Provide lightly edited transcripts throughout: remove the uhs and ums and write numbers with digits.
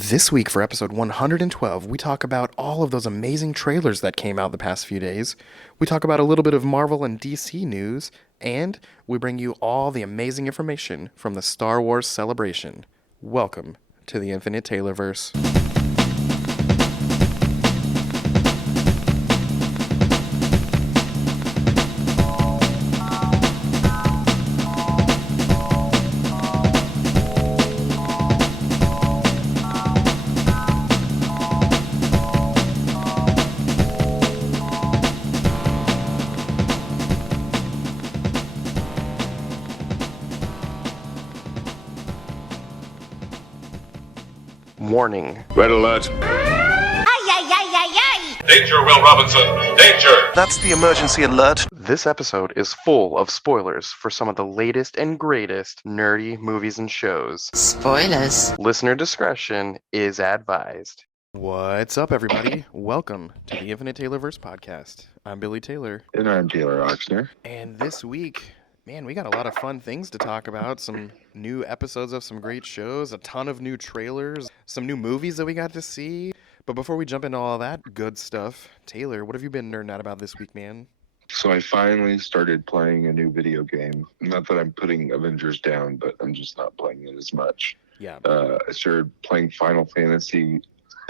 This week for episode 112, we talk about all of those amazing trailers that came out the past few days. We talk about a little bit of Marvel and DC news, and we bring you all the amazing information from the Star Wars celebration. Welcome to the Infinite Taylorverse. Warning. Red alert. Ay, ay, ay, ay, ay! Danger, Will Robinson. Danger! That's the emergency alert. This episode is full of spoilers for some of the latest and greatest nerdy movies and shows. Spoilers. Listener discretion is advised. What's up, everybody? Welcome to the Infinite Taylorverse podcast. I'm Billy Taylor. And I'm Taylor Oxner. And this week, man, we got a lot of fun things to talk about. Some new episodes of some great shows, a ton of new trailers, some new movies that we got to see. But before we jump into all that good stuff, Taylor, what have you been nerding out about this week, man? So I finally started playing a new video game. Not that I'm putting Avengers down, but I'm just not playing it as much. Yeah. I started playing Final Fantasy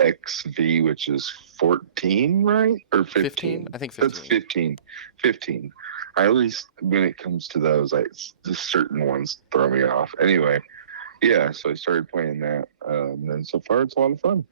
XV, which is 14, right? Or 15? 15? I think 15. That's 15. 15. I at least, when it comes to those, just certain ones throw me off. Anyway, yeah, so I started playing that. And so far, it's a lot of fun.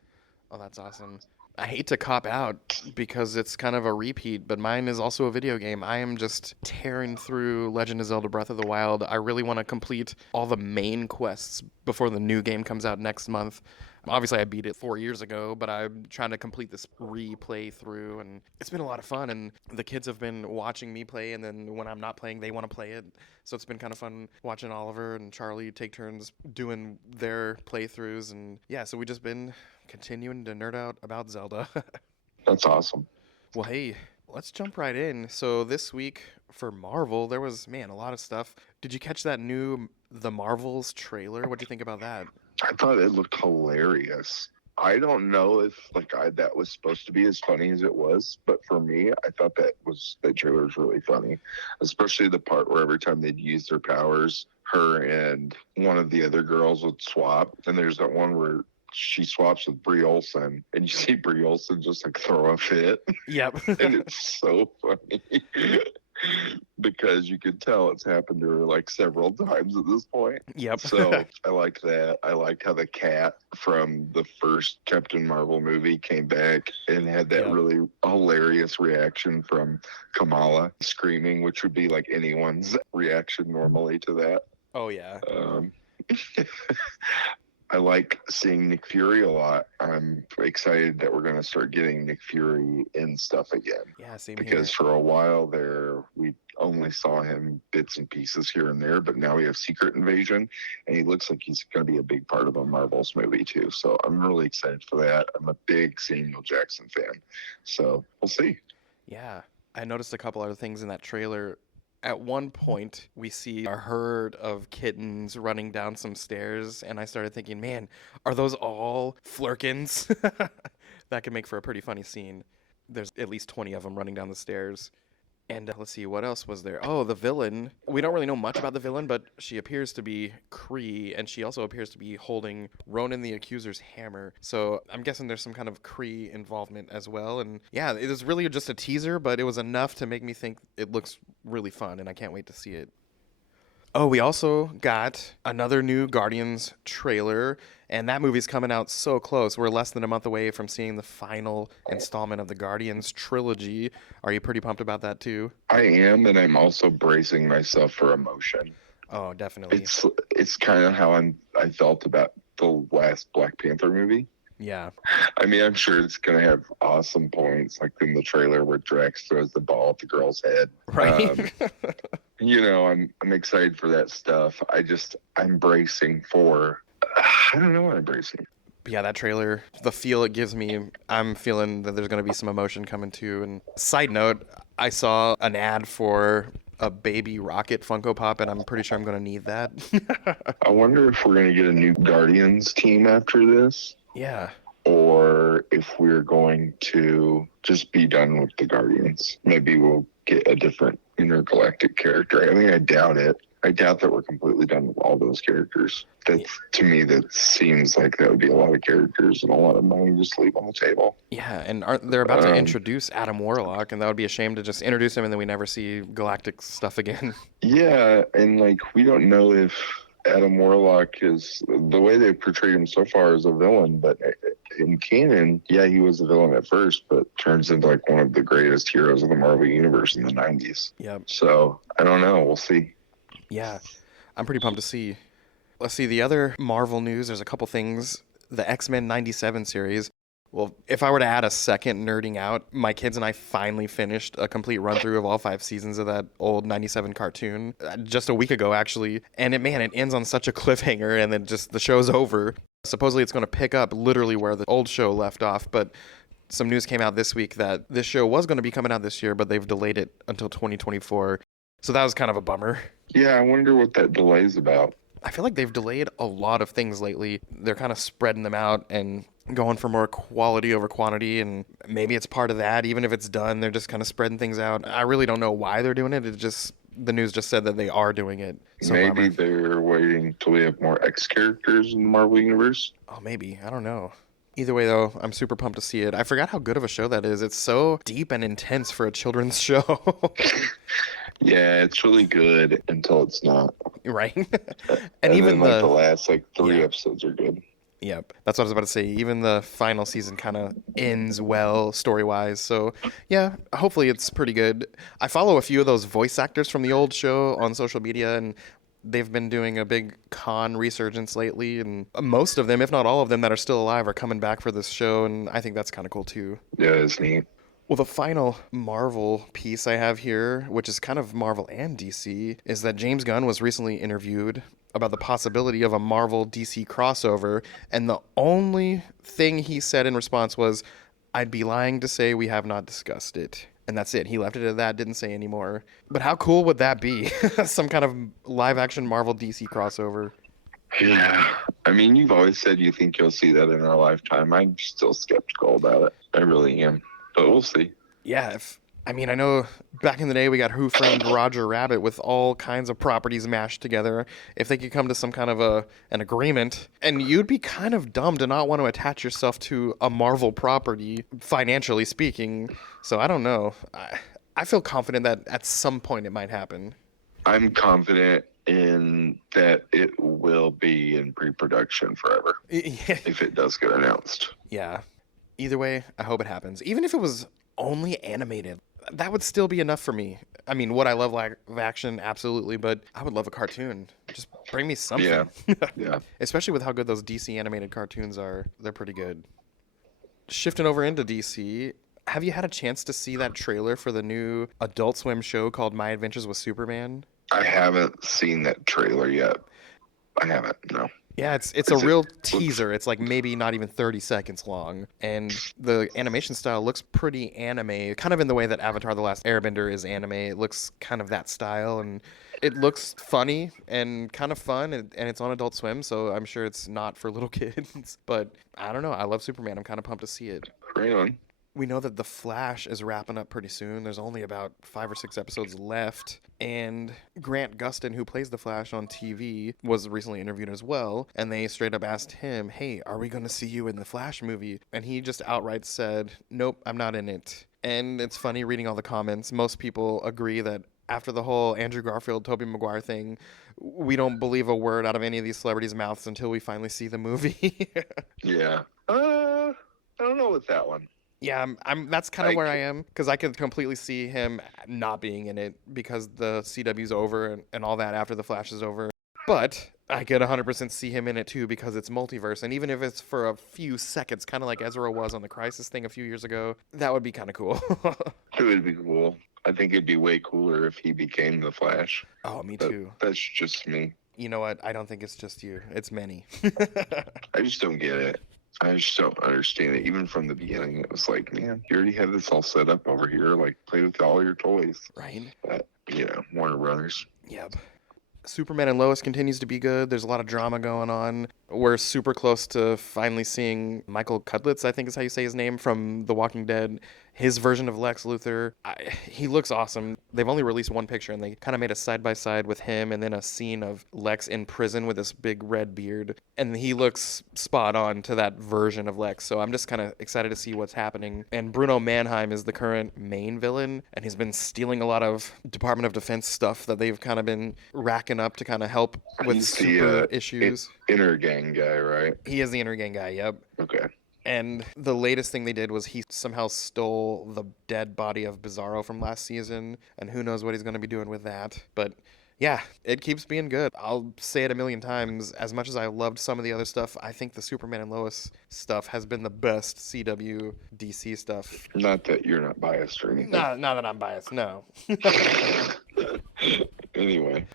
Oh, that's awesome. I hate to cop out because it's kind of a repeat, but mine is also a video game. I am just tearing through Legend of Zelda Breath of the Wild. I really want to complete all the main quests before the new game comes out next month. Obviously, I beat it 4 years ago, but I'm trying to complete this replay through, and it's been a lot of fun, and the kids have been watching me play, and then when I'm not playing, they want to play it. So it's been kind of fun watching Oliver and Charlie take turns doing their playthroughs, and yeah, so we've just been continuing to nerd out about Zelda. That's awesome. Well, hey, let's jump right in. So this week for Marvel, there was, man, a lot of stuff. Did you catch that new The Marvels trailer? What'd you think about that? I thought it looked hilarious. I don't know if that was supposed to be as funny as it was, but for me, I thought that trailer was really funny, especially the part where every time they'd use their powers, her and one of the other girls would swap, and there's that one where she swaps with Brie Olson, and you see Brie Olson just throw a fit. Yep. And it's so funny. Because you could tell it's happened to her several times at this point. Yep. So I like that. I like how the cat from the first Captain Marvel movie came back and had that really hilarious reaction from Kamala screaming, which would be like anyone's reaction normally to that. Oh, yeah. I like seeing Nick Fury a lot. I'm excited that we're going to start getting Nick Fury in stuff again. Yeah, same because here. for a while there, we only saw him bits and pieces here and there, but now we have Secret Invasion, and he looks like he's going to be a big part of a Marvel's movie too. So I'm really excited for that. I'm a big Samuel Jackson fan. So we'll see. Yeah. I noticed a couple other things in that trailer. At one point, we see a herd of kittens running down some stairs, and I started thinking, man, are those all flurkins? That could make for a pretty funny scene. There's at least 20 of them running down the stairs. And let's see, what else was there? Oh, the villain. We don't really know much about the villain, but she appears to be Kree, and she also appears to be holding Ronan the Accuser's hammer. So I'm guessing there's some kind of Kree involvement as well. And yeah, it was really just a teaser, but it was enough to make me think it looks really fun, and I can't wait to see it. Oh, we also got another new Guardians trailer, and that movie's coming out so close. We're less than a month away from seeing the final installment of the Guardians trilogy. Are you pretty pumped about that too? I am, and I'm also bracing myself for emotion. Oh, definitely. It's kind of how I felt about the last Black Panther movie. Yeah. I mean, I'm sure it's going to have awesome points, like in the trailer where Drax throws the ball at the girl's head. Right. I'm excited for that stuff. I'm bracing for, I don't know what I'm bracing. Yeah, that trailer, the feel it gives me, I'm feeling that there's going to be some emotion coming too. And side note, I saw an ad for a baby Rocket Funko Pop, and I'm pretty sure I'm going to need that. I wonder if we're going to get a new Guardians team after this. Yeah. or if we're going to just be done with the Guardians. Maybe we'll get a different intergalactic character. I mean, I doubt it. I doubt that we're completely done with all those characters. That's, to me, that seems like that would be a lot of characters and a lot of money just to leave on the table. Yeah, and they're about to introduce Adam Warlock, and that would be a shame to just introduce him and then we never see galactic stuff again. Yeah, and like we don't know if Adam Warlock is, the way they portrayed him so far, as a villain, but in canon, yeah, he was a villain at first, but turns into like one of the greatest heroes of the Marvel Universe in the 90s. Yep. So I don't know. We'll see. Yeah, I'm pretty pumped to see. Let's see, the other Marvel news, there's a couple things. The X-Men 97 series. Well, if I were to add a second nerding out, my kids and I finally finished a complete run-through of all 5 seasons of that old 97 cartoon just a week ago, actually. And it ends on such a cliffhanger, and then just the show's over. Supposedly it's going to pick up literally where the old show left off, but some news came out this week that this show was going to be coming out this year, but they've delayed it until 2024. So that was kind of a bummer. Yeah, I wonder what that delay's about. I feel like they've delayed a lot of things lately. They're kind of spreading them out and going for more quality over quantity, and maybe it's part of that. Even if it's done, they're just kind of spreading things out. I really don't know why they're doing it. The news just said that they are doing it. So maybe they're waiting till we have more X characters in the Marvel Universe. Oh, maybe. I don't know. Either way, though, I'm super pumped to see it. I forgot how good of a show that is. It's so deep and intense for a children's show. Yeah, it's really good until it's not. Right? And even then, the last 3 yeah. episodes are good. Yep. That's what I was about to say. Even the final season kind of ends well story-wise. So, yeah, hopefully it's pretty good. I follow a few of those voice actors from the old show on social media, and they've been doing a big con resurgence lately. And most of them, if not all of them that are still alive, are coming back for this show, and I think that's kind of cool, too. Yeah, it's neat. Well, the final Marvel piece I have here, which is kind of Marvel and DC, is that James Gunn was recently interviewed about the possibility of a Marvel-DC crossover, and the only thing he said in response was, "I'd be lying to say we have not discussed it." And that's it. He left it at that, didn't say any more. But how cool would that be? Some kind of live-action Marvel-DC crossover. Yeah. I mean, you've always said you think you'll see that in our lifetime. I'm still skeptical about it. I really am. But we'll see. Yeah, I know back in the day we got Who Framed Roger Rabbit with all kinds of properties mashed together. If they could come to some kind of an agreement, and you'd be kind of dumb to not want to attach yourself to a Marvel property, financially speaking. So I don't know. I feel confident that at some point it might happen. I'm confident in that it will be in pre-production forever. Yeah. If it does get announced. Yeah. Either way, I hope it happens. Even if it was only animated, that would still be enough for me. I mean, would I love live action? Absolutely, but I would love a cartoon. Just bring me something. Yeah. Yeah. Especially with how good those DC animated cartoons are. They're pretty good. Shifting over into DC, have you had a chance to see that trailer for the new Adult Swim show called My Adventures with Superman? I haven't seen that trailer yet. I haven't, no. Yeah, it's a real teaser. It's like maybe not even 30 seconds long. And the animation style looks pretty anime, kind of in the way that Avatar The Last Airbender is anime. It looks kind of that style, and it looks funny and kind of fun, and it's on Adult Swim, so I'm sure it's not for little kids. But I don't know. I love Superman. I'm kind of pumped to see it. Right on. We know that The Flash is wrapping up pretty soon. There's only about 5 or 6 episodes left. And Grant Gustin, who plays The Flash on TV, was recently interviewed as well. And they straight up asked him, "Hey, are we going to see you in The Flash movie?" And he just outright said, "Nope, I'm not in it." And it's funny reading all the comments. Most people agree that after the whole Andrew Garfield, Tobey Maguire thing, we don't believe a word out of any of these celebrities' mouths until we finally see the movie. Yeah. I don't know with that one. Yeah, that's kind of where I am, because I can completely see him not being in it because the CW's over and all that after The Flash is over. But I could 100% see him in it too because it's multiverse, and even if it's for a few seconds, kind of like Ezra was on the Crisis thing a few years ago, that would be kind of cool. It would be cool. I think it'd be way cooler if he became the Flash. Oh, me too. That's just me. You know what? I don't think it's just you. It's many. I just don't get it. I just don't understand it. Even from the beginning, it was like, man, you already have this all set up over here. Like, play with all your toys. Right? But, Warner Brothers. Yep. Superman and Lois continues to be good. There's a lot of drama going on. We're super close to finally seeing Michael Cudlitz, I think is how you say his name, from The Walking Dead. His version of Lex Luthor. He looks awesome. They've only released one picture, and they kind of made a side-by-side with him and then a scene of Lex in prison with this big red beard. And he looks spot on to that version of Lex. So I'm just kind of excited to see what's happening. And Bruno Mannheim is the current main villain, and he's been stealing a lot of Department of Defense stuff that they've kind of been racking up to kind of help with He's super the issues. inner gang guy, right? He is the inner gang guy, yep. Okay. And the latest thing they did was he somehow stole the dead body of Bizarro from last season, and who knows what he's going to be doing with that. But yeah, it keeps being good. I'll say it a million times. As much as I loved some of the other stuff, I think the Superman and Lois stuff has been the best CW DC stuff. Not that you're not biased or anything. Not that I'm biased, no. Anyway.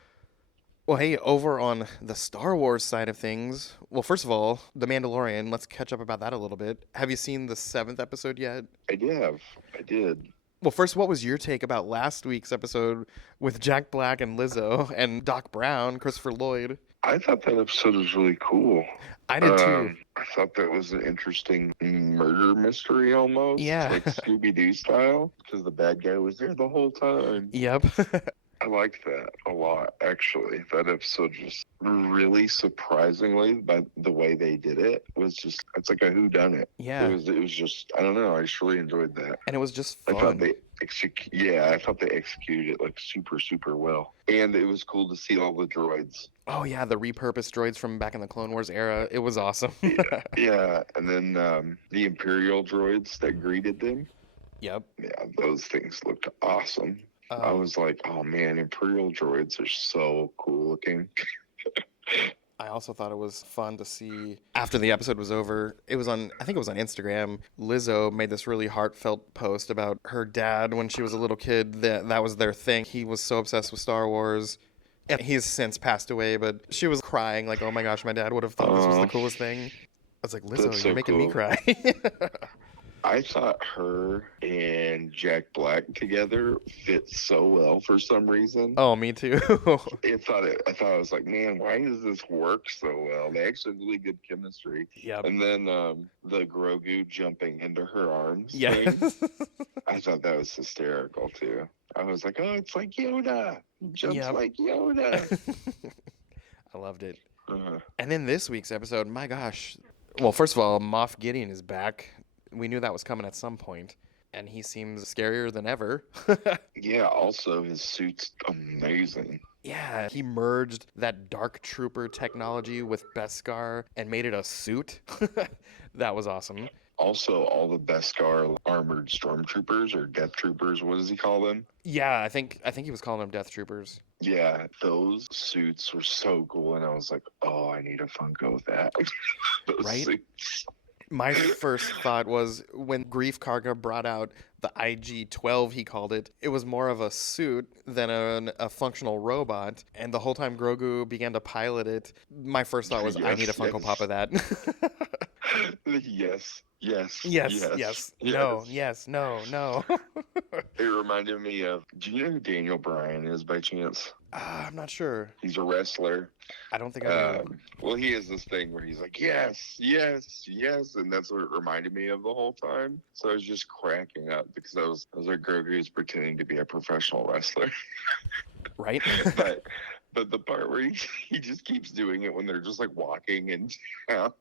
Well, hey, over on the Star Wars side of things, well, first of all, The Mandalorian, let's catch up about that a little bit. Have you seen the 7th episode yet? I did. Well, first, what was your take about last week's episode with Jack Black and Lizzo and Doc Brown, Christopher Lloyd? I thought that episode was really cool. I did too. I thought that was an interesting murder mystery almost. Yeah. Like Scooby-Doo style, because the bad guy was there the whole time. Yep. I liked that a lot, actually. That episode just really surprisingly, by the way they did it, was just, it's like a whodunit. Yeah. It was just, I don't know, I just really enjoyed that. And it was just I fun. thought they executed it like super, super well. And it was cool to see all the droids. Oh, yeah, the repurposed droids from back in the Clone Wars era. It was awesome. Yeah, and then the Imperial droids that greeted them. Yep. Yeah, those things looked awesome. I was like, oh man, Imperial droids are so cool looking. I also thought it was fun to see after the episode was over. I think it was on Instagram. Lizzo made this really heartfelt post about her dad when she was a little kid. That was their thing. He was so obsessed with Star Wars. And he's since passed away, but she was crying like, oh my gosh, my dad would have thought this was the coolest thing. I was like, Lizzo, That's you're so making me cool. cry. I thought her and Jack Black together fit so well for some reason. Oh, me too. I thought I was like, man, why does this work so well? They actually have really good chemistry. Yep. And then the Grogu jumping into her arms. Yeah. thing, I thought that was hysterical too. I was like, oh, it's like Yoda. He jumps like Yoda. I loved it. Uh-huh. And then this week's episode, my gosh. Well, first of all, Moff Gideon is back. We knew that was coming at some point, and he seems scarier than ever. Yeah, also his suit's amazing. Yeah, he merged that Dark Trooper technology with Beskar and made it a suit. That was awesome. Also, all the Beskar armored stormtroopers or death troopers, what does he call them? Yeah, I think he was calling them Death Troopers. Yeah, those suits were so cool, and I was like, oh, I need a Funko of that. Those Right? suits. My first thought was when Grief Karga brought out the IG-12, he called it, it was more of a suit than a functional robot. And the whole time Grogu began to pilot it, my first thought was, I need a Funko Pop of that. Yes. No. It reminded me of, do you know who Daniel Bryan is by chance? I'm not sure. He's a wrestler. I don't think I do. Well, he has this thing where he's like, yes, and that's what it reminded me of the whole time. So I was just cracking up because I was like, Grogu's pretending to be a professional wrestler. Right? But the part where he just keeps doing it when they're just like walking in town.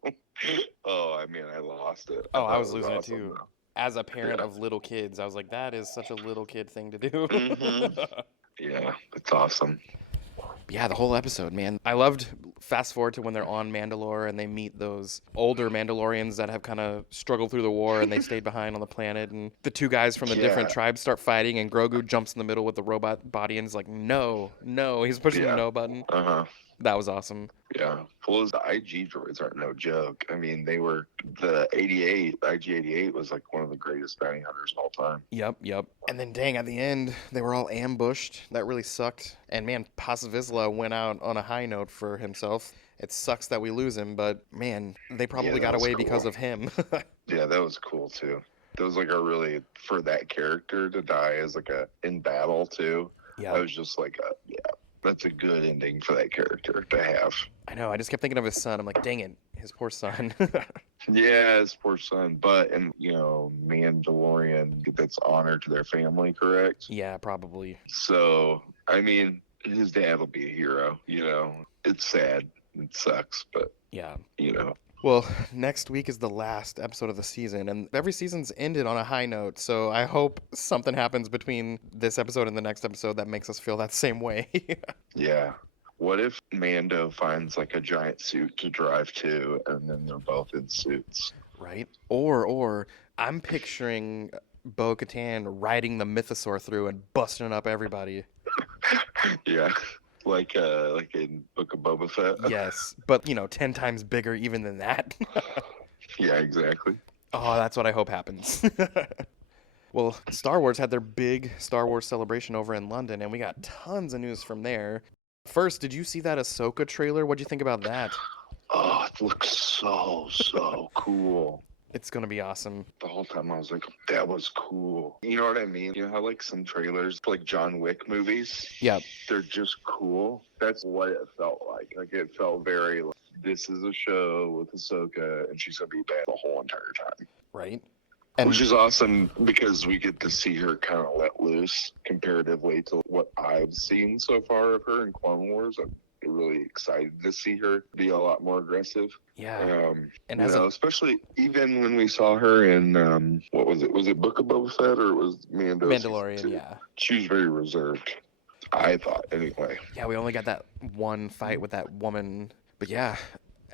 Oh, I mean, I lost it. I was losing it too. Though. As a parent of little kids, I was like, that is such a little kid thing to do. Mm-hmm. Yeah, it's awesome. Yeah, the whole episode, man. I loved fast forward to when they're on Mandalore and they meet those older Mandalorians that have kind of struggled through the war and they stayed behind on the planet. And the two guys from the different tribes start fighting and Grogu jumps in the middle with the robot body and is like, no. He's pushing the no button. Uh-huh. That was awesome. Yeah. Well, the IG droids aren't no joke. I mean, they were the IG-88 was like one of the greatest bounty hunters of all time. Yep. And then dang, at the end, they were all ambushed. That really sucked. And man, Paz Vizsla went out on a high note for himself. It sucks that we lose him, but man, they probably got away because of him. Yeah, that was cool too. That was like a really, for that character to die as like in battle too. Yeah. I was just like, that's a good ending for that character to have. I know. I just kept thinking of his son. I'm like, dang it, his poor son. Yeah, his poor son. But, and Mandalorian that's honor to their family, correct? Yeah, probably. So, I mean, his dad will be a hero, It's sad. It sucks, but, Yeah. Well, next week is the last episode of the season, and every season's ended on a high note, so I hope something happens between this episode and the next episode that makes us feel that same way. Yeah. What if Mando finds like a giant suit to drive to, and then they're both in suits? Right? Or I'm picturing Bo-Katan riding the mythosaur through and busting up everybody. Yeah. Like in Book of Boba Fett. Yes, but 10 times bigger even than that. Yeah, exactly. Oh, that's what I hope happens. Well, Star Wars had their big Star Wars celebration over in London, and we got tons of news from there. First, did you see that Ahsoka trailer? What'd you think about that? Oh, it looks so cool. It's going to be awesome. The whole time I was like, that was cool. You know what I mean? You know how like some trailers, like John Wick movies? Yeah. They're just cool. That's what it felt like. Like it felt very like, this is a show with Ahsoka and she's going to be bad the whole entire time. Right. Which is awesome because we get to see her kind of let loose comparatively to what I've seen so far of her in Clone Wars. I'm really excited to see her be a lot more aggressive. Yeah. And especially even when we saw her in what was it? Was it Book of Boba Fett or was Mandalorian? Yeah. She was very reserved. I thought anyway. Yeah, we only got that one fight with that woman, but yeah.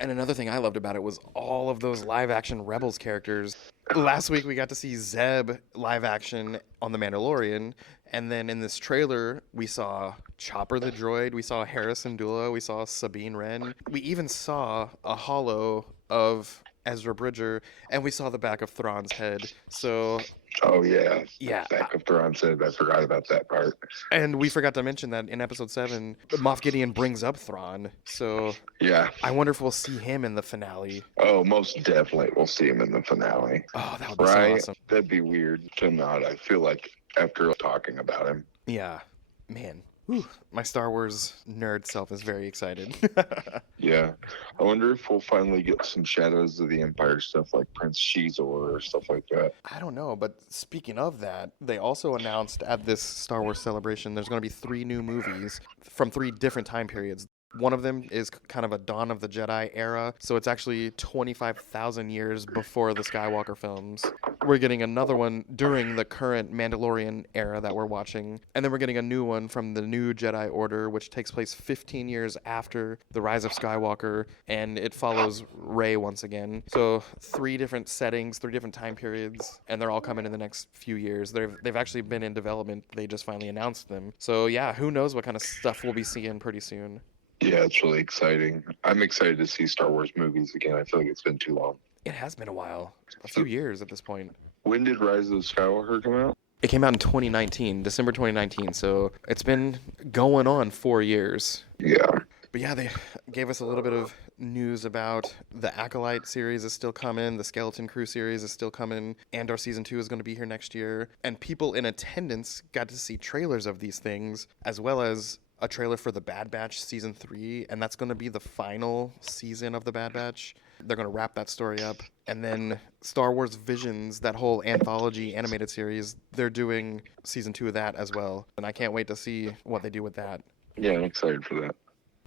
And another thing I loved about it was all of those live action Rebels characters. Last week we got to see Zeb live action on The Mandalorian. And then in this trailer, we saw Chopper the droid, we saw Harrison Dula, we saw Sabine Wren. We even saw a holo of Ezra Bridger, and we saw the back of Thrawn's head. So... Oh, yeah. Yeah. Back of Thrawn's head. I forgot about that part. And we forgot to mention that in episode 7, Moff Gideon brings up Thrawn. So... Yeah. I wonder if we'll see him in the finale. Oh, most definitely we'll see him in the finale. Oh, that would be so awesome. That'd be weird to not. I feel like after talking about him. Yeah. Man. Whew. My Star Wars nerd self is very excited. Yeah. I wonder if we'll finally get some Shadows of the Empire stuff like Prince Shizor or stuff like that. I don't know, but speaking of that, they also announced at this Star Wars celebration there's going to be 3 new movies from 3 different time periods. One of them is kind of a Dawn of the Jedi era, so it's actually 25,000 years before the Skywalker films. We're getting another one during the current Mandalorian era that we're watching, and then we're getting a new one from the New Jedi Order, which takes place 15 years after the Rise of Skywalker, and it follows Rey once again. So 3 different settings, 3 different time periods, and they're all coming in the next few years. They've actually been in development. They just finally announced them. So yeah, who knows what kind of stuff we'll be seeing pretty soon. Yeah, it's really exciting. I'm excited to see Star Wars movies again. I feel like it's been too long. It has been a while. A few years at this point. When did Rise of Skywalker come out? It came out in 2019, December 2019, so it's been going on 4 years. Yeah. But yeah, they gave us a little bit of news about the Acolyte series is still coming, the Skeleton Crew series is still coming, Andor Season 2 is going to be here next year, and people in attendance got to see trailers of these things, as well as a trailer for The Bad Batch Season 3, and that's going to be the final season of The Bad Batch. They're going to wrap that story up. And then Star Wars Visions, that whole anthology animated series, they're doing Season 2 of that as well. And I can't wait to see what they do with that. Yeah, I'm excited for that.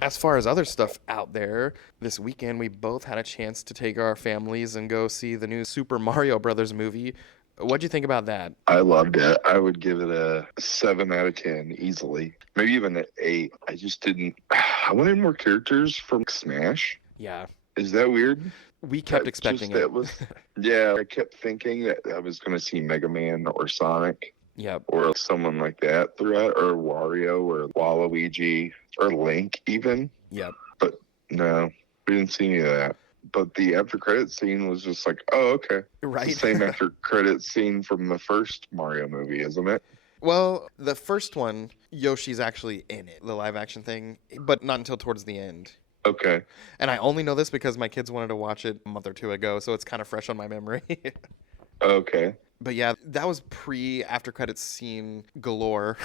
As far as other stuff out there, this weekend we both had a chance to take our families and go see the new Super Mario Brothers movie. What'd you think about that? I loved it. I would give it a 7 out of 10 easily. Maybe even an 8. I just didn't... I wanted more characters from Smash. Yeah. Is that weird? We kept expecting it. Yeah, I kept thinking that I was going to see Mega Man or Sonic. Yep. Or someone like that throughout, or Wario or Waluigi or Link even. Yep. But no, we didn't see any of that. But the after credit scene was just like, oh, okay. Right. It's the same after credit scene from the first Mario movie, isn't it? Well, the first one, Yoshi's actually in it, the live action thing, but not until towards the end. Okay. And I only know this because my kids wanted to watch it a month or 2 ago, so it's kind of fresh on my memory. Okay. But yeah, that was after credits scene galore.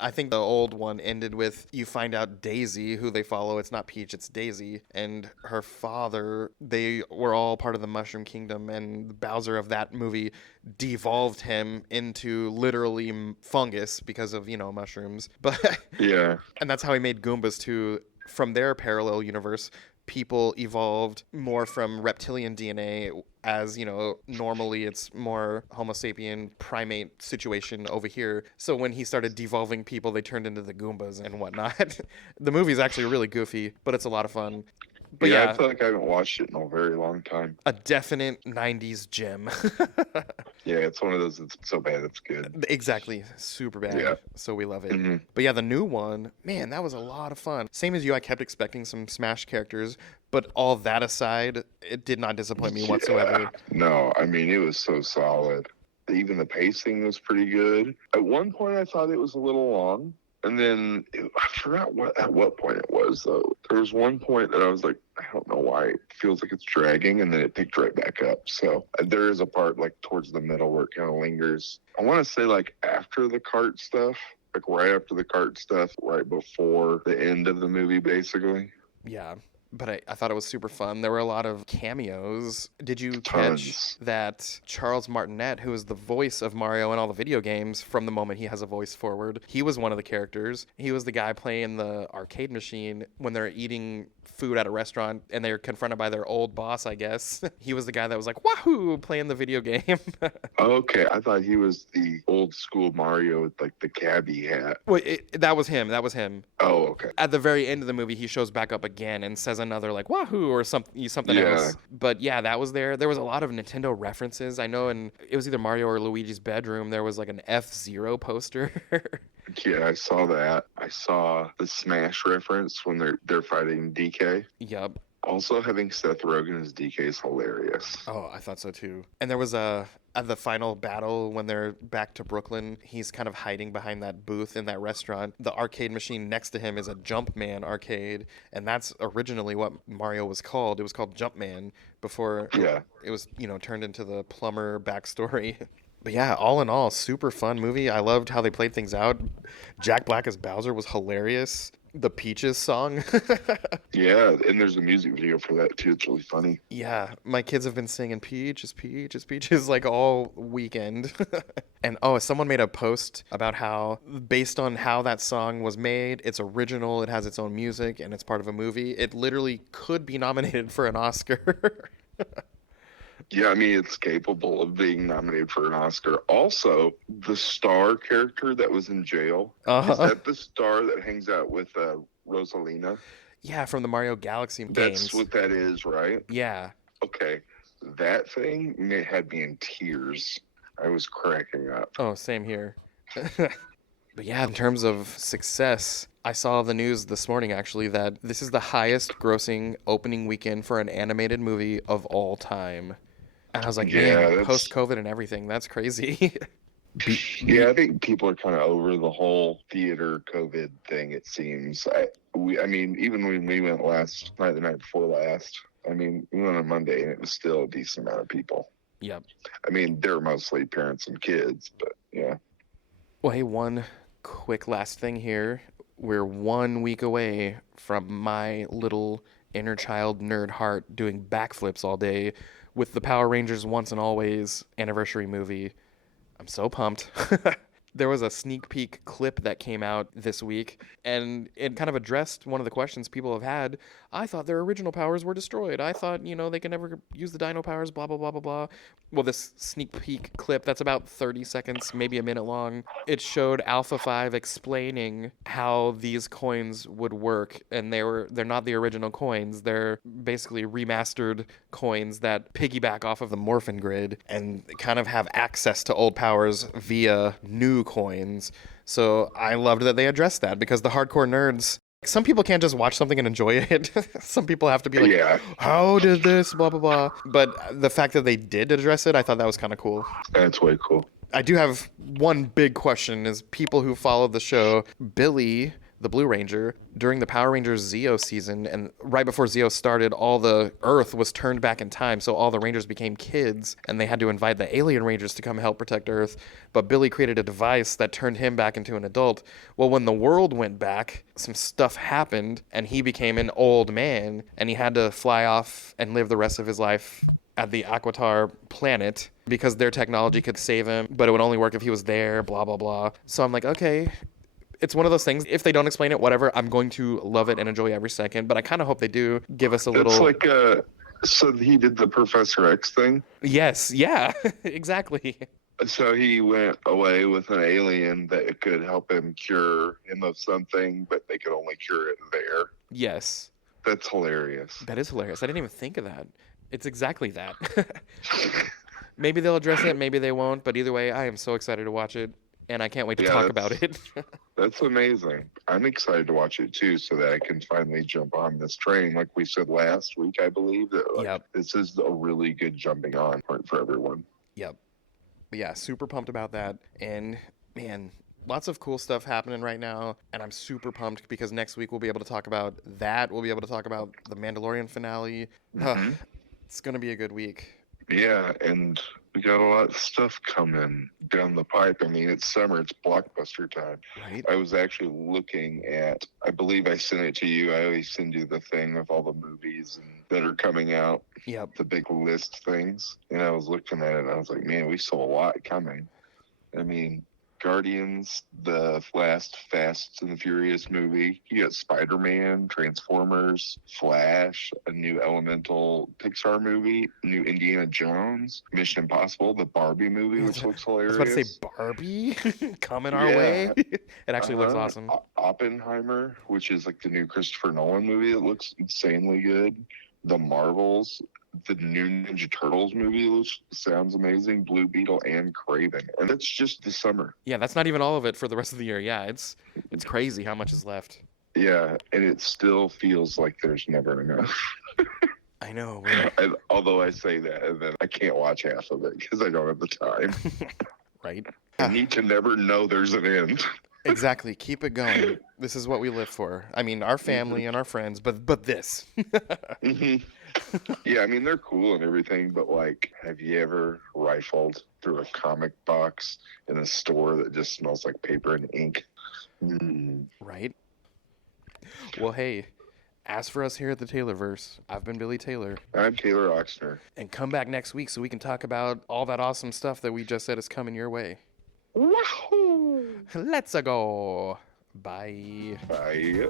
I think the old one ended with you find out Daisy, who they follow. It's not Peach, it's Daisy. And her father, they were all part of the Mushroom Kingdom. And Bowser of that movie devolved him into literally fungus because of, mushrooms. But Yeah. and that's how he made Goombas too. From their parallel universe, people evolved more from reptilian DNA, as normally it's more Homo sapien primate situation over here. So when he started devolving people, they turned into the Goombas and whatnot. The movie's actually really goofy, but it's a lot of fun. But I feel like I haven't watched it in a very long time. a definite 90s gem. Yeah, it's one of those that's so bad it's good. Exactly. Super bad. Yeah. So we love it. Mm-hmm. But yeah, the new one, man, that was a lot of fun. Same as you, I kept expecting some Smash characters, but all that aside, it did not disappoint me whatsoever. No, I mean, it was so solid. Even the pacing was pretty good. At one point, I thought it was a little long. And then I forgot at what point it was, though. There was one point that I was like, I don't know why. It feels like it's dragging, and then it picked right back up. So there is a part, like, towards the middle where it kind of lingers. I want to say, like, after the cart stuff, like, right after the cart stuff, right before the end of the movie, basically. Yeah. But I thought it was super fun. There were a lot of cameos. Did you catch Tons. that Charles Martinet, who is the voice of Mario in all the video games from the moment he has a voice forward, he was one of the characters. He was the guy playing the arcade machine when they're eating food at a restaurant and they're confronted by their old boss, I guess. He was the guy that was like, wahoo, playing the video game. Okay, I thought he was the old school Mario with, like, the cabbie hat. Wait, that was him. That was him. Oh, okay. At the very end of the movie, he shows back up again and says another like wahoo or something Yeah. else. But yeah, that was there. There was a lot of Nintendo references. I know, and it was either Mario or Luigi's bedroom. There was like an F-Zero poster. Yeah, I saw that. I saw the Smash reference when they're fighting DK. Yup. Also, having Seth Rogen as DK is hilarious. Oh, I thought so too. And there was at the final battle when they're back to Brooklyn, he's kind of hiding behind that booth in that restaurant. The arcade machine next to him is a Jumpman arcade, and that's originally what Mario was called. It was called Jumpman before Yeah. it was, turned into the plumber backstory. But yeah, all in all, super fun movie. I loved how they played things out. Jack Black as Bowser was hilarious. The Peaches song. Yeah, and there's a music video for that too. It's really funny. Yeah, my kids have been singing Peaches, Peaches, Peaches like all weekend. And someone made a post about how, based on how that song was made, it's original, it has its own music, and it's part of a movie. It literally could be nominated for an Oscar. Yeah, I mean, it's capable of being nominated for an Oscar. Also, the Star character that was in jail, is that the Star that hangs out with Rosalina? Yeah, from the Mario Galaxy games. That's what that is, right? Yeah. Okay, that thing had me in tears. I was cracking up. Oh, same here. But yeah, in terms of success, I saw the news this morning actually that this is the highest grossing opening weekend for an animated movie of all time. And I was like, man, post-COVID and everything, that's crazy. Yeah, I think people are kind of over the whole theater COVID thing, it seems. I mean, even when we went last night, the night before last, I mean, we went on Monday and it was still a decent amount of people. Yep. I mean, they're mostly parents and kids, but yeah. Well, hey, one quick last thing here. We're 1 week away from my little inner child nerd heart doing backflips all day with the Power Rangers Once and Always anniversary movie. I'm so pumped. There was a sneak peek clip that came out this week, and it kind of addressed one of the questions people have had. I thought their original powers were destroyed. I thought, they could never use the dino powers, blah, blah, blah, blah, blah. Well, this sneak peek clip, that's about 30 seconds, maybe a minute long. It showed Alpha 5 explaining how these coins would work, and they're not the original coins. They're basically remastered coins that piggyback off of the Morphin Grid and kind of have access to old powers via new coins. So I loved that they addressed that, because the hardcore nerds, some people can't just watch something and enjoy it. Some people have to be like, Yeah. how did this, blah, blah, blah. But the fact that they did address it, I thought that was kind of cool. That's way cool. I do have one big question is people who follow the show, Billy the Blue Ranger, during the Power Rangers Zeo season, and right before Zeo started, all the Earth was turned back in time, so all the Rangers became kids, and they had to invite the alien Rangers to come help protect Earth, but Billy created a device that turned him back into an adult. Well, when the world went back, some stuff happened, and he became an old man, and he had to fly off and live the rest of his life at the Aquitar planet because their technology could save him, but it would only work if he was there, blah, blah, blah. So I'm like, okay, it's one of those things. If they don't explain it, whatever, I'm going to love it and enjoy every second. But I kind of hope they do give us a little. It's like so he did the Professor X thing. Yes, yeah, exactly. So he went away with an alien that could help him cure him of something, but they could only cure it there. Yes, That's hilarious. that is hilarious. I didn't even think of that. It's exactly that. Maybe they'll address it, maybe they won't. But either way, I am so excited to watch it, and I can't wait to talk about it. That's amazing. I'm excited to watch it too, so that I can finally jump on this train. Like we said last week, I believe that Yep. this is a really good jumping on point for everyone. Yep. But yeah, super pumped about that. And man, lots of cool stuff happening right now. And I'm super pumped because next week we'll be able to talk about that. We'll be able to talk about the Mandalorian finale. It's going to be a good week. Yeah, and we got a lot of stuff coming down the pipe. I mean, it's summer. It's blockbuster time. Right? I was actually looking at, I believe I sent it to you. I always send you the thing of all the movies that are coming out, Yep. the big list things. And I was looking at it, and I was like, man, we saw a lot coming. I mean, Guardians, the last Fast and the Furious movie. You got Spider-Man, Transformers, Flash, a new Elemental Pixar movie, new Indiana Jones, Mission Impossible, the Barbie movie, which looks I hilarious. was about to say Barbie coming our way. It actually looks awesome. Oppenheimer, which is like the new Christopher Nolan movie that looks insanely good. The Marvels, the new Ninja Turtles movie sounds amazing. Blue Beetle and Craven, and it's just the summer. Yeah, that's not even all of it for the rest of the year. Yeah, it's crazy how much is left. Yeah, and it still feels like there's never enough. I know. Although I say that, and then I can't watch half of it because I don't have the time. Right? I need to never know there's an end. Exactly. Keep it going. This is what we live for. I mean, our family and our friends, but this. Yeah, I mean, they're cool and everything, but like, have you ever rifled through a comic box in a store that just smells like paper and ink? Right? Well, hey, as for us here at the Taylorverse, I've been Billy Taylor. I'm Taylor Oxner. And come back next week so we can talk about all that awesome stuff that we just said is coming your way. Wahoo! Let's go. Bye. Bye.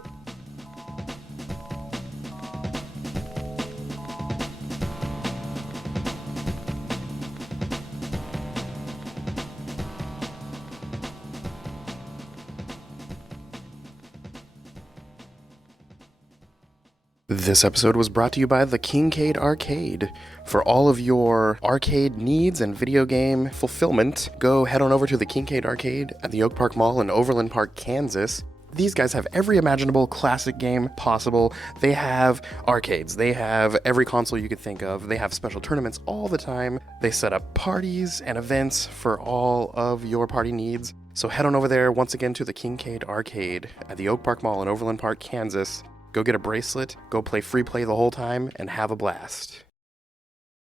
This episode was brought to you by the Kincaid Arcade. For all of your arcade needs and video game fulfillment, go head on over to the Kincaid Arcade at the Oak Park Mall in Overland Park, Kansas. These guys have every imaginable classic game possible. They have arcades. They have every console you could think of. They have special tournaments all the time. They set up parties and events for all of your party needs. So head on over there once again to the Kincaid Arcade at the Oak Park Mall in Overland Park, Kansas. Go get a bracelet, go play free play the whole time, and have a blast.